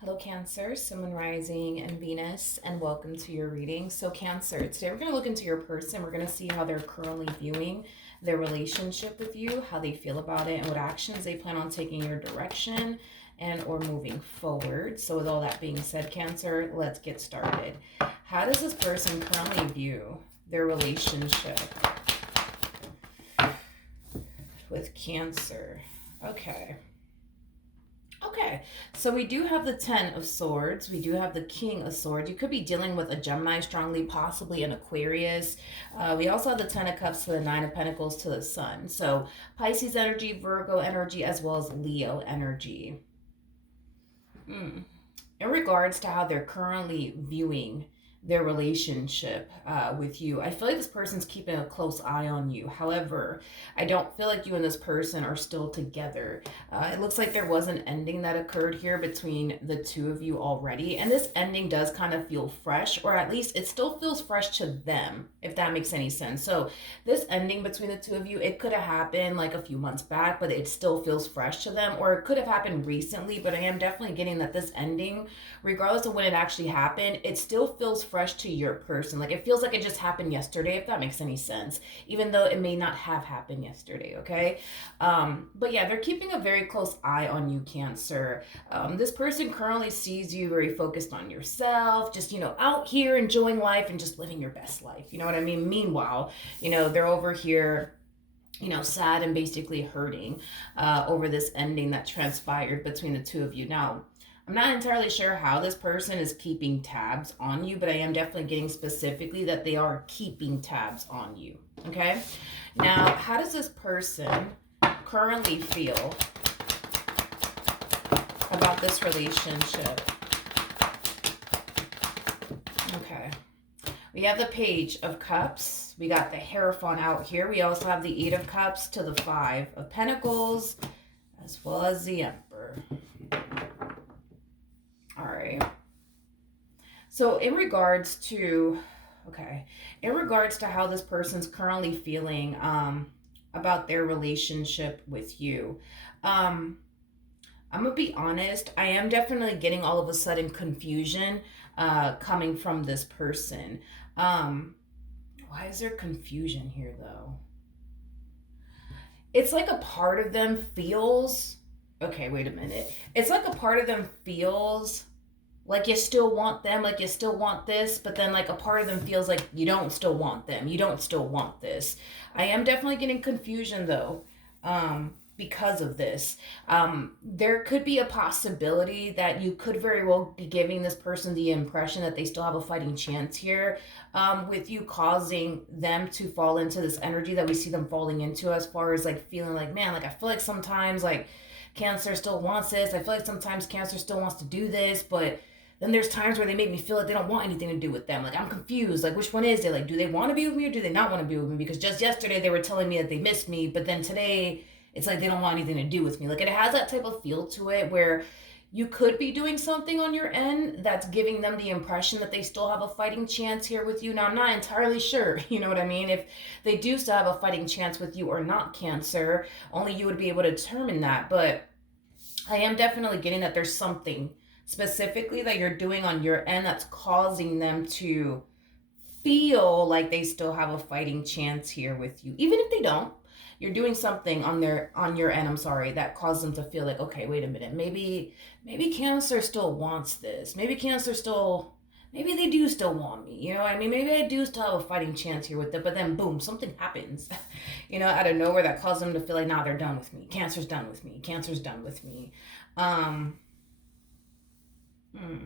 Hello, Cancer, Sun, Moon, Rising, and Venus, and welcome to your reading. So, Cancer, today we're going to look into your person. We're going to see how they're currently viewing their relationship with you, how they feel about it, and what actions they plan on taking your direction and or moving forward. So, with all that being said, Cancer, let's get started. How does this person currently view their relationship with Cancer? Okay, so we do have the Ten of Swords. We do have the King of Swords. You could be dealing with a Gemini strongly, possibly an Aquarius. We also have the Ten of Cups to the Nine of Pentacles to the Sun. So Pisces energy, Virgo energy, as well as Leo energy. In regards to how they're currently viewing their relationship with you, I feel like this person's keeping a close eye on you. However, I don't feel like you and this person are still together. It looks like there was an ending that occurred here between the two of you already, and this ending does kind of feel fresh, or at least it still feels fresh to them, if that makes any sense. So this ending between the two of you, it could have happened like a few months back, but it still feels fresh to them, or it could have happened recently, but I am definitely getting that this ending, regardless of when it actually happened, it still feels fresh to your person. Like it feels like it just happened yesterday, if that makes any sense, even though it may not have happened yesterday. Okay. But yeah, they're keeping a very close eye on you, Cancer. This person currently sees you very focused on yourself, just, out here enjoying life and just living your best life. You know what I mean? Meanwhile, they're over here, sad and basically hurting over this ending that transpired between the two of you. Now, I'm not entirely sure how this person is keeping tabs on you, but I am definitely getting specifically that they are keeping tabs on you. Okay? Now, how does this person currently feel about this relationship? Okay. We have the Page of Cups. We got the Hierophant out here. We also have the Eight of Cups to the Five of Pentacles, as well as the Emperor. All right. So in regards to how this person's currently feeling about their relationship with you, I'm gonna be honest. I am definitely getting all of a sudden confusion coming from this person. Why is there confusion here though? It's like a part of them feels. Okay, wait a minute. It's like a part of them feels like you still want them, like you still want this, but then like a part of them feels like you don't still want them, you don't still want this. I am definitely getting confusion though, because of this. There could be a possibility that you could very well be giving this person the impression that they still have a fighting chance here, with you causing them to fall into this energy that we see them falling into, as far as like feeling like, man, like I feel like sometimes like Cancer still wants this. I feel like sometimes Cancer still wants to do this, but then there's times where they make me feel like they don't want anything to do with them. Like I'm confused. Like which one is it? Like do they want to be with me or do they not want to be with me? Because just yesterday they were telling me that they missed me, but then today it's like they don't want anything to do with me. Like it has that type of feel to it where you could be doing something on your end that's giving them the impression that they still have a fighting chance here with you. Now, I'm not entirely sure, you know what I mean? If they do still have a fighting chance with you or not, Cancer, only you would be able to determine that. But I am definitely getting that there's something specifically that you're doing on your end that's causing them to feel like they still have a fighting chance here with you, even if they don't. You're doing something on your end, I'm sorry, that caused them to feel like, okay, wait a minute, maybe Cancer still wants this, maybe they do still want me, you know what I mean? Maybe I do still have a fighting chance here with it, but then boom, something happens, out of nowhere that caused them to feel like, nah, they're done with me. Cancer's done with me. Cancer's done with me. Um, hmm.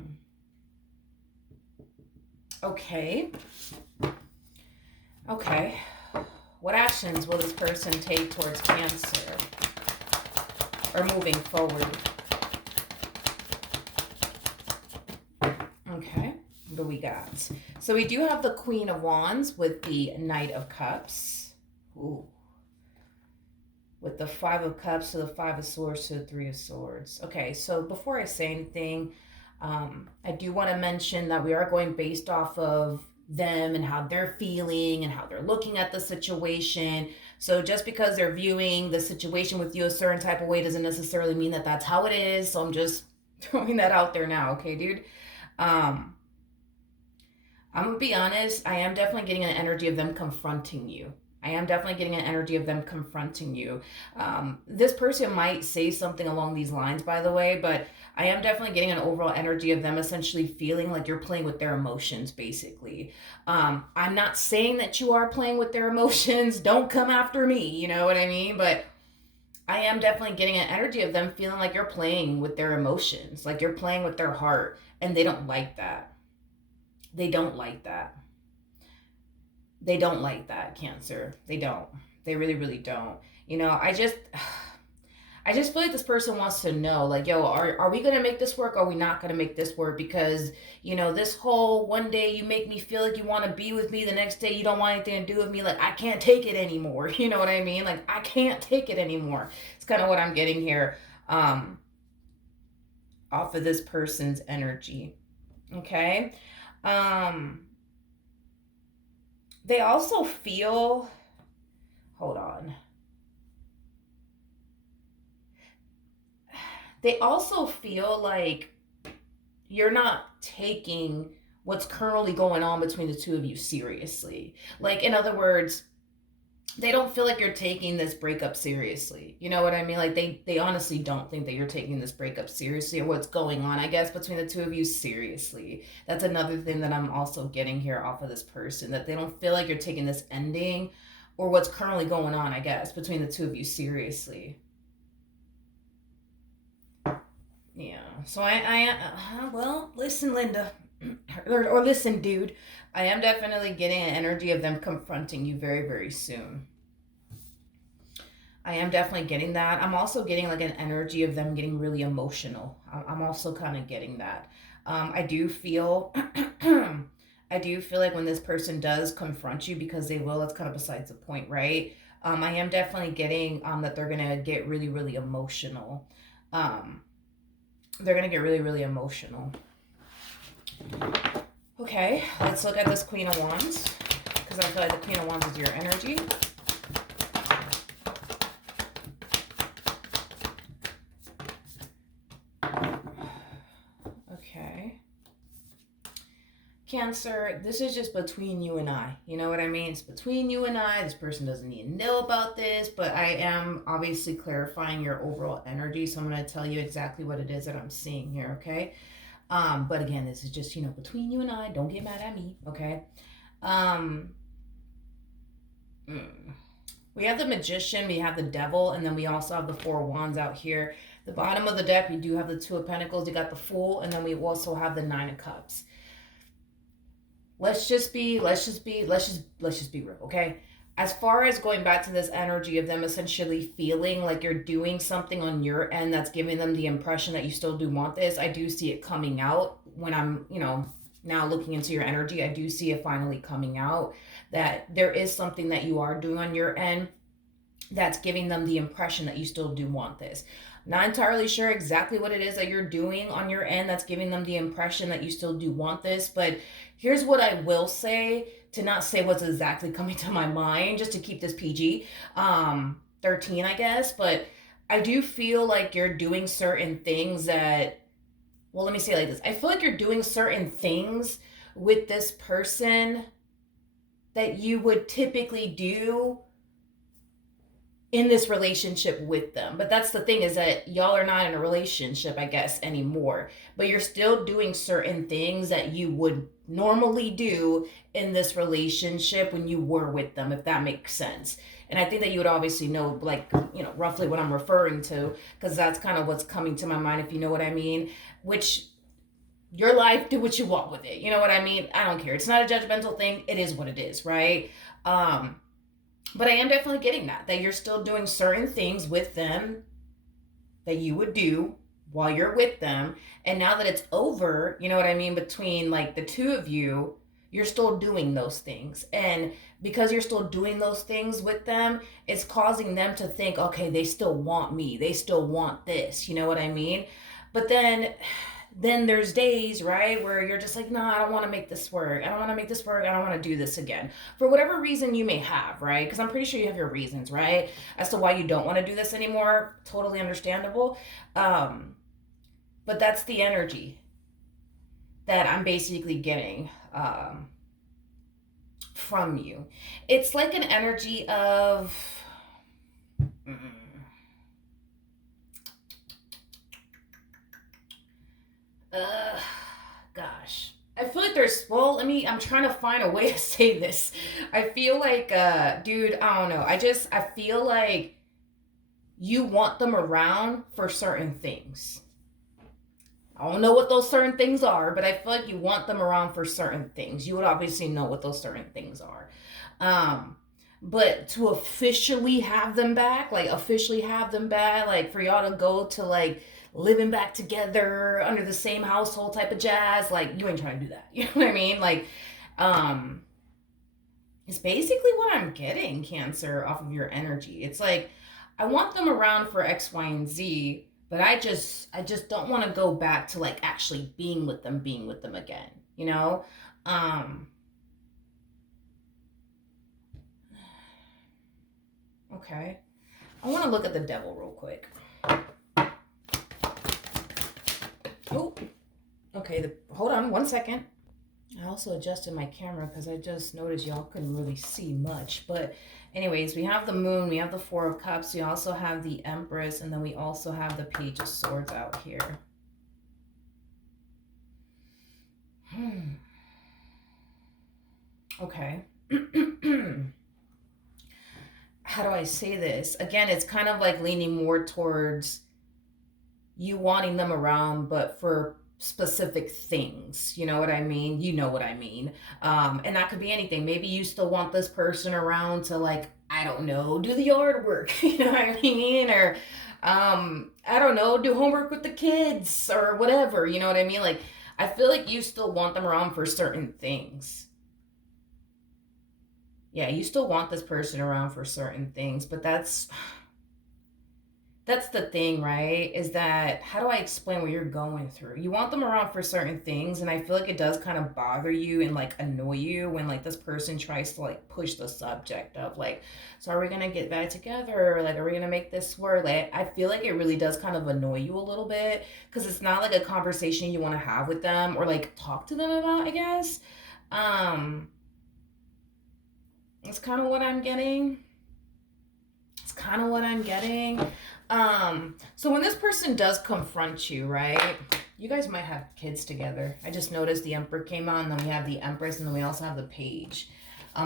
Okay. Okay. What actions will this person take towards Cancer or moving forward? Okay. What do we got? So we do have the Queen of Wands with the Knight of Cups. Ooh. With the Five of Cups to the Five of Swords to the Three of Swords. Okay, so before I say anything, I do want to mention that we are going based off of them and how they're feeling and how they're looking at the situation. So just because they're viewing the situation with you a certain type of way doesn't necessarily mean that that's how it is. So I'm just Throwing that out there now, okay, dude? Um, I'm gonna be honest, I am definitely getting an energy of them confronting you. I am definitely getting an energy of them confronting you. This person might say something along these lines, by the way, but I am definitely getting an overall energy of them essentially feeling like you're playing with their emotions, basically. I'm not saying that you are playing with their emotions. Don't come after me, you know what I mean? But I am definitely getting an energy of them feeling like you're playing with their emotions, like you're playing with their heart, and they don't like that. They don't like that. They don't like that, Cancer. They don't. They really, really don't. You know, I just feel like this person wants to know, like, yo, are we gonna make this work? Or are we not gonna make this work? Because, you know, this whole one day you make me feel like you want to be with me, the next day you don't want anything to do with me. Like, I can't take it anymore. You know what I mean? Like, I can't take it anymore. It's kind of what I'm getting here, um, off of this person's energy. Okay. Um, they also feel, hold on. They also feel like you're not taking what's currently going on between the two of you seriously. Like, in other words, they don't feel like you're taking this breakup seriously. You know what I mean? Like, they honestly don't think that you're taking this breakup seriously, or what's going on, I guess, between the two of you seriously. That's another thing that I'm also getting here off of this person, that they don't feel like you're taking this ending or what's currently going on, I guess, between the two of you seriously. Yeah. So well, listen, Linda, or listen, dude. I am definitely getting an energy of them confronting you very, very soon. I am definitely getting that. I'm also getting like an energy of them getting really emotional. I'm also kind of getting that. I do feel, I do feel like when this person does confront you, because they will, that's kind of besides the point, right? I am definitely getting that they're gonna get really, really emotional. Um, they're gonna get really, really emotional. Okay, let's look at this Queen of Wands, because I feel like the Queen of Wands is your energy. Okay. Cancer, this is just between you and I. You know what I mean? It's between you and I. This person doesn't need to know about this, but I am obviously clarifying your overall energy. So I'm going to tell you exactly what it is that I'm seeing here, okay? But again, this is just, you know, between you and I. Don't get mad at me, okay? Um, mm. We have the Magician, we have the Devil, and then we also have the Four of Wands out here. The bottom of the deck, we do have the Two of Pentacles. You got the Fool, and then we also have the Nine of Cups. Let's just be real, okay? As far as going back to this energy of them essentially feeling like you're doing something on your end that's giving them the impression that you still do want this, I do see it coming out when I'm, you know, now looking into your energy. I do see it finally coming out that there is something that you are doing on your end that's giving them the impression that you still do want this. Not entirely sure exactly what it is that you're doing on your end that's giving them the impression that you still do want this, but here's what I will say, to not say what's exactly coming to my mind, just to keep this PG, 13, I guess. But I do feel like you're doing certain things that, well, let me say it like this. I feel like you're doing certain things with this person that you would typically do in this relationship with them. But that's the thing, is that y'all are not in a relationship, I guess, anymore. But you're still doing certain things that you would normally do in this relationship when you were with them, if that makes sense. And I think that you would obviously know, like, you know, roughly what I'm referring to, because that's kind of what's coming to my mind, if you know what I mean. Which, your life, do what you want with it. You know what I mean? I don't care. It's not a judgmental thing. It is what it is, right? But I am definitely getting that you're still doing certain things with them that you would do while you're with them. And now that it's over, you know what I mean, between like the two of you, you're still doing those things. And because you're still doing those things with them, it's causing them to think, okay, they still want me. They still want this. You know what I mean? But then there's days, right, where you're just like, no, I don't want to make this work. I don't want to make this work. I don't want to do this again. For whatever reason you may have, right? Because I'm pretty sure you have your reasons, right? As to why you don't want to do this anymore. Totally understandable. Um, But that's the energy that I'm basically getting from you. It's like an energy of, mm, uh, gosh. I feel like there's, well, I'm trying to find a way to say this. I feel like, dude, I don't know. I feel like you want them around for certain things. I don't know what those certain things are, but I feel like you want them around for certain things. You would obviously know what those certain things are. Um, but to officially have them back, like for y'all to go to like living back together under the same household type of jazz, like you ain't trying to do that. You know what I mean? Like, um, it's basically what I'm getting, Cancer, off of your energy. It's like I want them around for X, Y, and Z, but I just don't want to go back to like actually being with them again, you know? Um okay. I want to look at the devil real quick. Oh, okay, hold on one second. I also adjusted my camera because I just noticed y'all couldn't really see much. But anyways, we have the moon, we have the four of cups, we also have the empress, and then we also have the page of swords out here. Okay. How do I say this? Again, it's kind of like leaning more towards you wanting them around, but for specific things. You know what I mean? You know what I mean. And that could be anything. Maybe you still want this person around to like, I don't know, do the yard work, you know what I mean? Or I don't know, do homework with the kids or whatever, you know what I mean? Like I feel like you still want them around for certain things. Yeah, you still want this person around for certain things, but that's the thing, right? Is that how do I explain what you're going through? You want them around for certain things, and I feel like it does kind of bother you and like annoy you when like this person tries to like push the subject of like, so are we gonna get back together? Or like, are we gonna make this work? Like, I feel like it really does kind of annoy you a little bit because it's not like a conversation you want to have with them or like talk to them about, I guess. Um, it's kind of what I'm getting. It's kind of what I'm getting. So when this person does confront you, right? You guys might have kids together. I just noticed the Emperor came on, then we have the Empress, and then we also have the Page.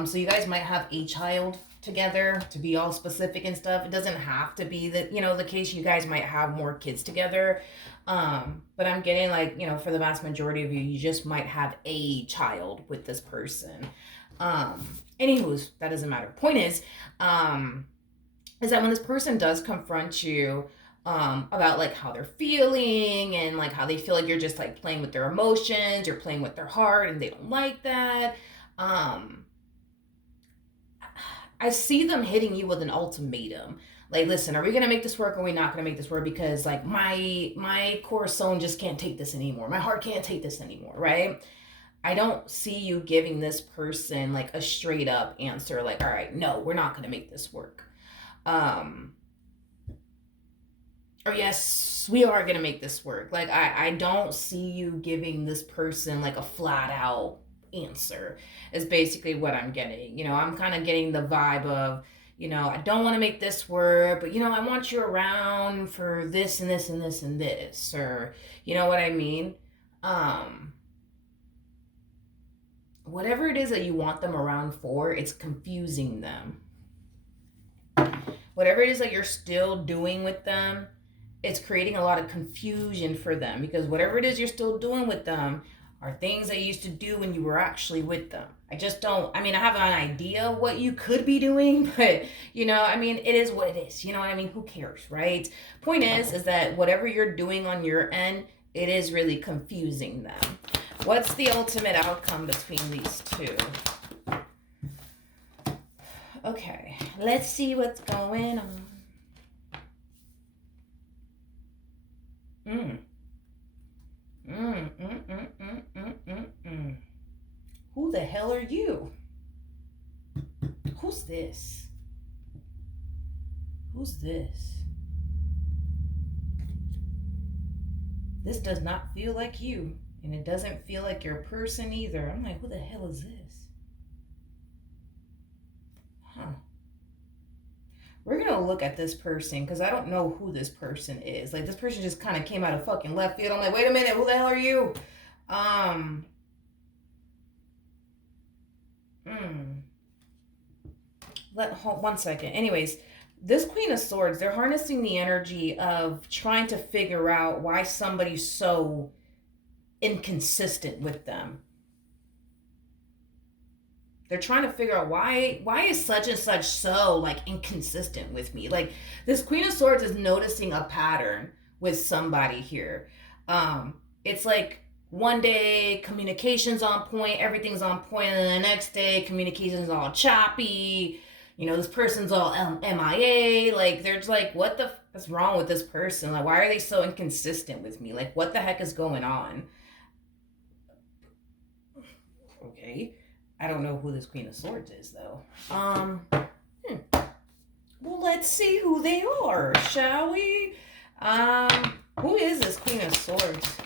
So you guys might have a child together to be all specific and stuff. It doesn't have to be the case. You guys might have more kids together. But I'm getting like, for the vast majority of you, you just might have a child with this person. Anywho's, that doesn't matter. Point is that when this person does confront you about like how they're feeling and like how they feel like you're just like playing with their emotions, you're playing with their heart, and they don't like that. Um, I see them hitting you with an ultimatum. Like, listen, are we gonna make this work or are we not gonna make this work? Because like my corazon just can't take this anymore. My heart can't take this anymore, right? I don't see you giving this person like a straight up answer, like, all right, no, we're not gonna make this work. Um, or yes, we are gonna make this work. Like I don't see you giving this person like a flat out answer is basically what I'm getting. I'm kind of getting the vibe of, I don't want to make this work, but I want you around for this and this and this and this, or you know what I mean? Um, Whatever it is that you want them around for, it's confusing them. Whatever it is that you're still doing with them, it's creating a lot of confusion for them because whatever it is you're still doing with them are things that you used to do when you were actually with them. I just don't, I have an idea what you could be doing, but it is what it is. You know what I mean? Who cares, right? Point is that whatever you're doing on your end, it is really confusing them. What's the ultimate outcome between these two? Okay, let's see what's going on. Mm. Mm, mm, mm, mm, mm, mm, mm. Who the hell are you? Who's this? Who's this? This does not feel like you. And it doesn't feel like your person either. I'm like, who the hell is this? Huh. We're going to look at this person because I don't know who this person is. Like, this person just kind of came out of fucking left field. I'm like, wait a minute, who the hell are you? One second. Anyways, this Queen of Swords, they're harnessing the energy of trying to figure out why somebody's so inconsistent with them. They're trying to figure out why is such and such so like inconsistent with me. Like, this Queen of Swords is noticing a pattern with somebody here. It's like one day communication's on point, everything's on point, and the next day communication's all choppy. You know, this person's all MIA. Like, they're just like, what's wrong with this person? Like, why are they so inconsistent with me? Like, what the heck is going on? Okay. I don't know who this Queen of Swords is, though. Well, let's see who they are, shall we? Who is this Queen of Swords?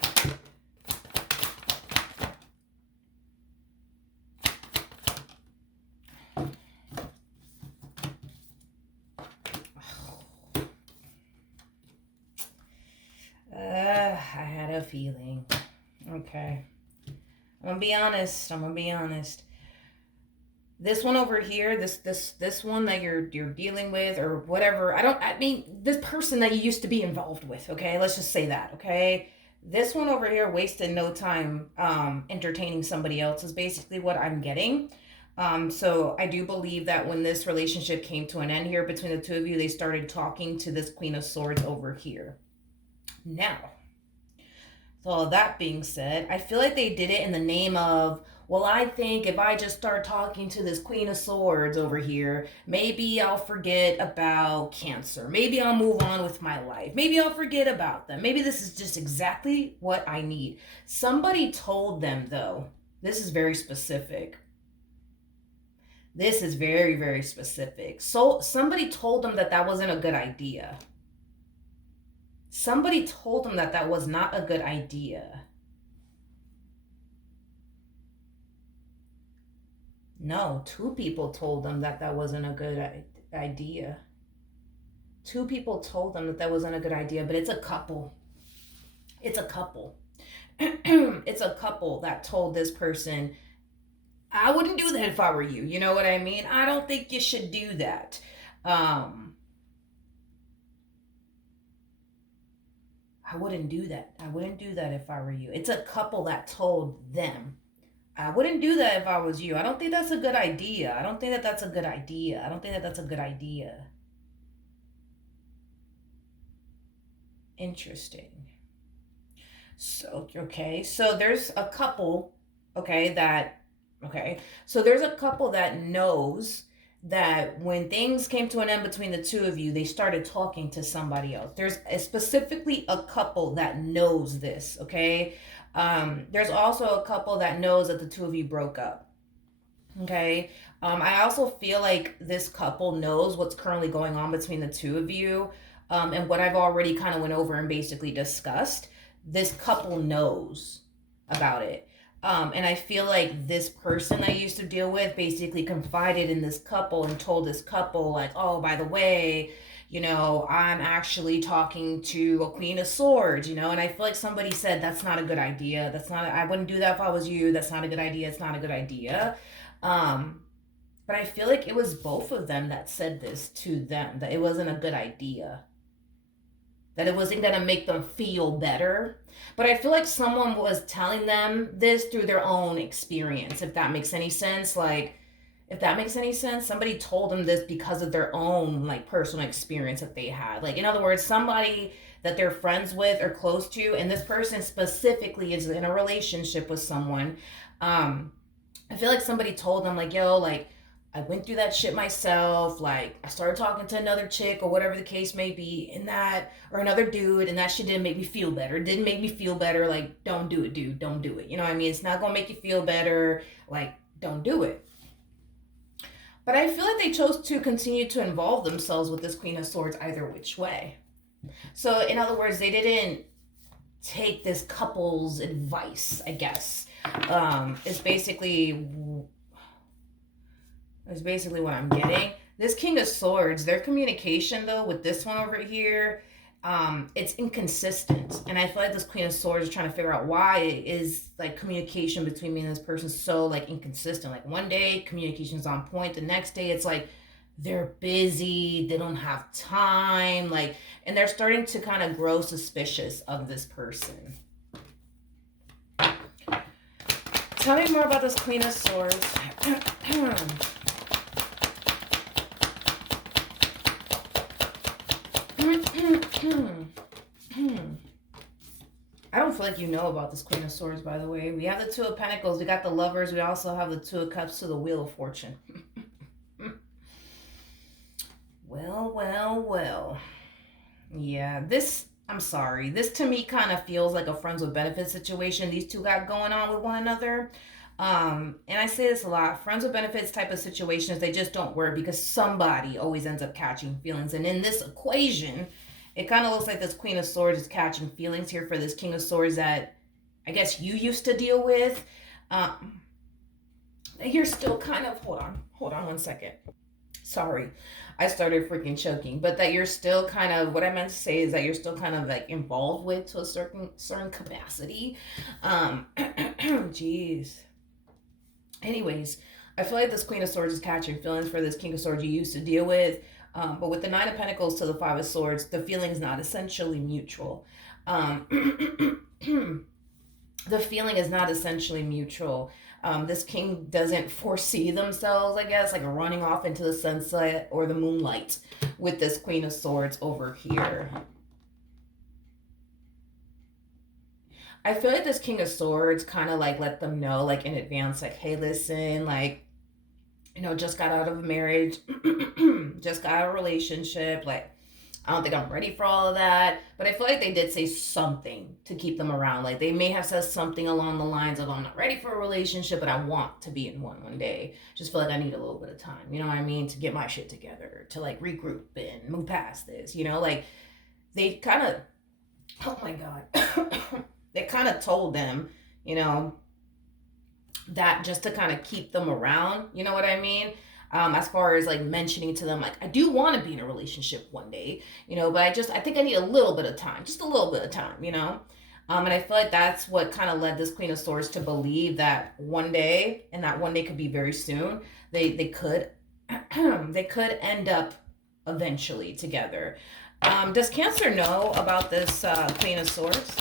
I had a feeling. Okay. I'm gonna be honest. This one over here, this one that you're dealing with or whatever, I mean this person that you used to be involved with, okay? Let's just say that, okay? This one over here wasted no time entertaining somebody else is basically what I'm getting. So I do believe that when this relationship came to an end here between the two of you, they started talking to this Queen of Swords over here. Now, so all that being said, I feel like they did it in the name of, well, I think if I just start talking to this Queen of Swords over here, maybe I'll forget about Cancer. Maybe I'll move on with my life. Maybe I'll forget about them. Maybe this is just exactly what I need. Somebody told them, though, this is very specific. This is very, very specific. So somebody told them that wasn't a good idea. Somebody told them that was not a good idea. No, two people told them that wasn't a good idea. Two people told them that wasn't a good idea, but it's a couple. It's a couple. It's a couple that told this person, I wouldn't do that if I were you. You know what I mean? I don't think you should do that. I wouldn't do that. I wouldn't do that if I were you. It's a couple that told them, I wouldn't do that if I was you. I don't think that's a good idea. I don't think that that's a good idea. I don't think that that's a good idea. Interesting. So, okay. So there's a couple, okay, so there's a couple that knows that when things came to an end between the two of you, they started talking to somebody else. There's specifically a couple that knows this, okay? There's also a couple that knows that the two of you broke up, okay? I also feel like this couple knows what's currently going on between the two of you, and what I've already kind of went over and basically discussed. This couple knows about it. And I feel like this person I used to deal with basically confided in this couple and told this couple, like, oh, by the way, you know, I'm actually talking to a Queen of Swords, you know, and I feel like somebody said, that's not a good idea. I wouldn't do that if I was you. That's not a good idea. It's not a good idea. But I feel like it was both of them that said this to them, that it wasn't a good idea, that it wasn't going to make them feel better. But I feel like someone was telling them this through their own experience, if that makes any sense. Like, if that makes any sense, somebody told them this because of their own, like, personal experience that they had. Like, in other words, somebody that they're friends with or close to, and this person specifically is in a relationship with someone. I feel like somebody told them, like, yo, like, I went through that shit myself. Like, I started talking to another chick or whatever the case may be, and that, or another dude, and that shit didn't make me feel better. It didn't make me feel better. Like, don't do it, dude. Don't do it. You know what I mean? It's not gonna make you feel better. Like, don't do it. But I feel like they chose to continue to involve themselves with this Queen of Swords either which way. So, in other words, they didn't take this couple's advice, I guess. It's basically what I'm getting. This King of Swords, their communication though with this one over here, it's inconsistent, and I feel like this Queen of Swords is trying to figure out why is like communication between me and this person so like inconsistent. Like one day communication's on point, the next day it's like they're busy, they don't have time, like, and they're starting to kind of grow suspicious of this person. Tell me more about this Queen of Swords. I don't feel like you know about this Queen of Swords, by the way. We have the Two of Pentacles, we got the Lovers, we also have the Two of Cups to the Wheel of Fortune. Well. Yeah, I'm sorry. This to me kind of feels like a friends with benefits situation these two got going on with one another. And I say this a lot, friends with benefits type of situations, they just don't work because somebody always ends up catching feelings. And in this equation, it kind of looks like this Queen of Swords is catching feelings here for this King of Swords that I guess you used to deal with. You're still kind of, hold on one second. Sorry, I started freaking choking. But that you're still kind of, what I meant to say is that you're still kind of like involved with to a certain capacity. Jeez. Anyways, I feel like this Queen of Swords is catching feelings for this King of Swords you used to deal with. But with the Nine of Pentacles to the Five of Swords, the feeling is not essentially mutual. The feeling is not essentially mutual. This king doesn't foresee themselves, I guess, like running off into the sunset or the moonlight with this Queen of Swords over here. I feel like this King of Swords kind of like let them know like in advance, like, hey, listen, like, you know, just got out of a marriage, just got out of a relationship, like, I don't think I'm ready for all of that. But I feel like they did say something to keep them around. Like they may have said something along the lines of, I'm not ready for a relationship, but I want to be in one day. Just feel like I need a little bit of time, you know what I mean? To get my shit together, to like regroup and move past this, you know? Like they kind of, oh my God. They kind of told them, you know, that just to kind of keep them around, you know what I mean? As far as like mentioning to them, like, I do want to be in a relationship one day, you know, but I think I need a little bit of time, just a little bit of time, you know? And I feel like that's what kind of led this Queen of Swords to believe that one day, and that one day could be very soon, they could, they could end up eventually together. Does Cancer know about this Queen of Swords?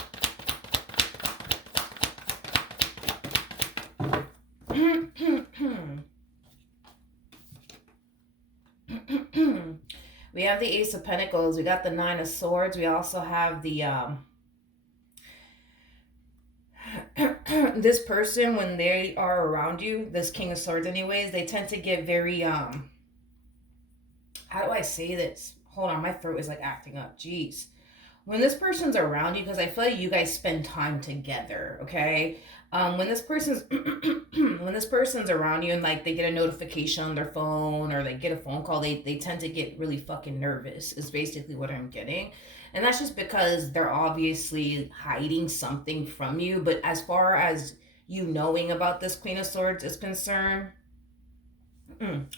We have the Ace of Pentacles. We got the Nine of Swords. We also have the this person, when they are around you, this King of Swords anyways, they tend to get very how do I say this? Hold on, my throat is like acting up. Jeez. When this person's around you, because I feel like you guys spend time together, okay? When this person's when this person's around you and like they get a notification on their phone or they get a phone call, they tend to get really fucking nervous is basically what I'm getting. And that's just because they're obviously hiding something from you. But as far as you knowing about this Queen of Swords is concerned,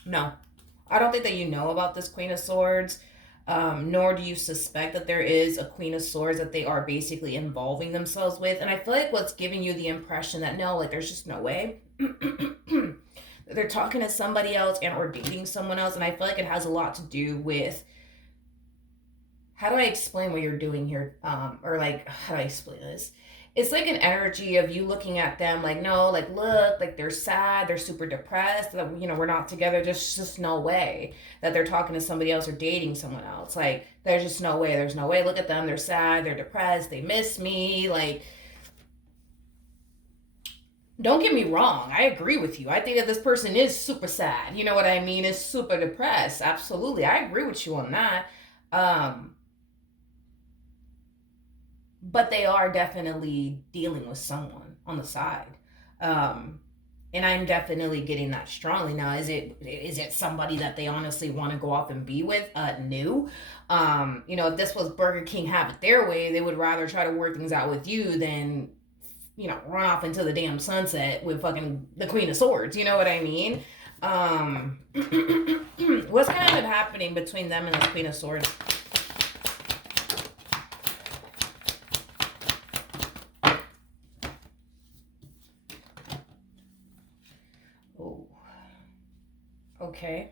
no. I don't think that you know about this Queen of Swords. Nor do you suspect that there is a Queen of Swords that they are basically involving themselves with. And I feel like what's giving you the impression that no, like there's just no way. They're talking to somebody else and or dating someone else. And I feel like it has a lot to do with, how do I explain what you're doing here? Or like, how do I explain this? It's like an energy of you looking at them like, no, like, look, like they're sad, they're super depressed, that, you know, we're not together. There's just no way that they're talking to somebody else or dating someone else. Like, there's just no way. There's no way. Look at them. They're sad. They're depressed. They miss me. Like, don't get me wrong. I agree with you. I think that this person is super sad. You know what I mean? Is super depressed. Absolutely. I agree with you on that. But they are definitely dealing with someone on the side. And I'm definitely getting that strongly now. Is it somebody that they honestly want to go off and be with? No. If this was Burger King have it their way, they would rather try to work things out with you than run off into the damn sunset with fucking the Queen of Swords. You know what I mean? What's gonna end up happening between them and the Queen of Swords? Oh, okay.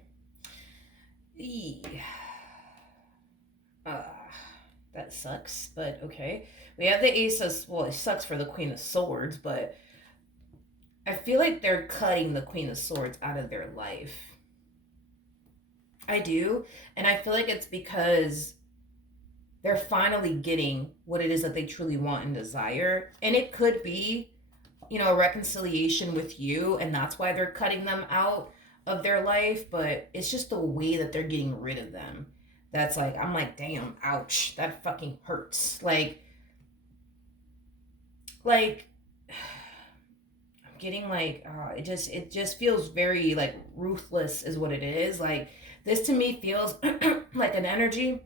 Uh, that sucks, but okay. We have the Ace of, well, it sucks for the Queen of Swords, but I feel like they're cutting the Queen of Swords out of their life. I do. And I feel like it's because they're finally getting what it is that they truly want and desire. And it could be, a reconciliation with you, and that's why they're cutting them out of their life. But it's just the way that they're getting rid of them. That's like, I'm like, damn, ouch, that fucking hurts. Like, getting like it just feels very like ruthless is what it is. Like this to me feels like an energy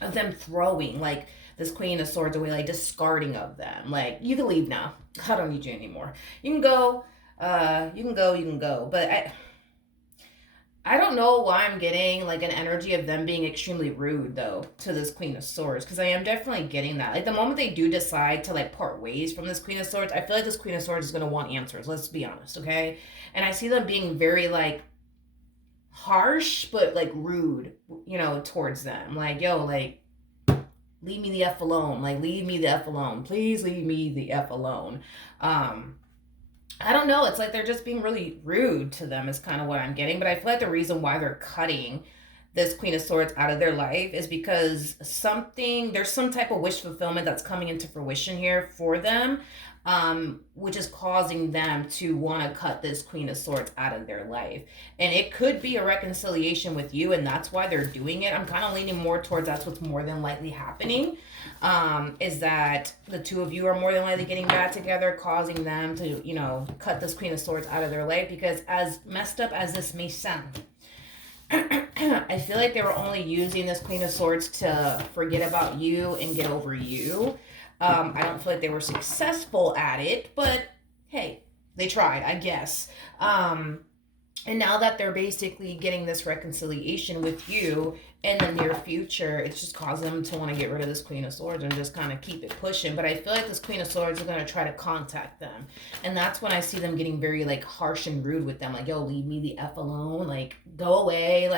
of them throwing like this Queen of Swords away, like discarding of them. Like you can leave now. I don't need you anymore. You can go. You can go. But I don't know why I'm getting like an energy of them being extremely rude though to this Queen of Swords, because I am definitely getting that. Like the moment they do decide to like part ways from this Queen of Swords, I feel like this Queen of Swords is gonna want answers. Let's be honest, okay? And I see them being very like harsh but like rude, towards them. Like yo, like leave me the f alone. Like leave me the f alone. Please leave me the f alone. Um, I don't know. It's like they're just being really rude to them, is kind of what I'm getting. But I feel like the reason why they're cutting this Queen of Swords out of their life is because there's some type of wish fulfillment that's coming into fruition here for them, which is causing them to want to cut this Queen of Swords out of their life. And it could be a reconciliation with you, and that's why they're doing it. I'm kind of leaning more towards that's what's more than likely happening, is that the two of you are more than likely getting back together, causing them to, cut this Queen of Swords out of their life. Because as messed up as this may sound, I feel like they were only using this Queen of Swords to forget about you and get over you. I don't feel like they were successful at it, but hey, they tried, I guess. And now that they're basically getting this reconciliation with you in the near future, it's just caused them to want to get rid of this Queen of Swords and just kind of keep it pushing. But I feel like this Queen of Swords is going to try to contact them. And that's when I see them getting very, like, harsh and rude with them. Like, yo, leave me the F alone. Like, go away.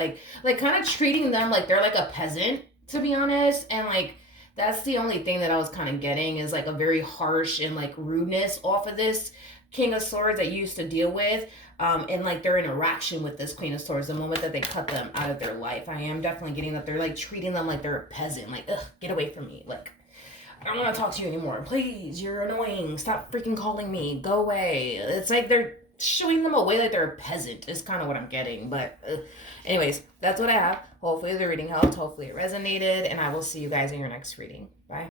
Like kind of treating them like they're, like, a peasant, to be honest. And, like, that's the only thing that I was kind of getting is, like, a very harsh and, like, rudeness off of this King of Swords that you used to deal with. And like their interaction with this Queen of Swords, the moment that they cut them out of their life, I am definitely getting that they're like treating them like they're a peasant. Like, ugh, get away from me. Like, I don't want to talk to you anymore. Please, you're annoying. Stop freaking calling me. Go away. It's like they're showing them away like they're a peasant, is kind of what I'm getting. But, anyways, that's what I have. Hopefully the reading helped. Hopefully it resonated. And I will see you guys in your next reading. Bye.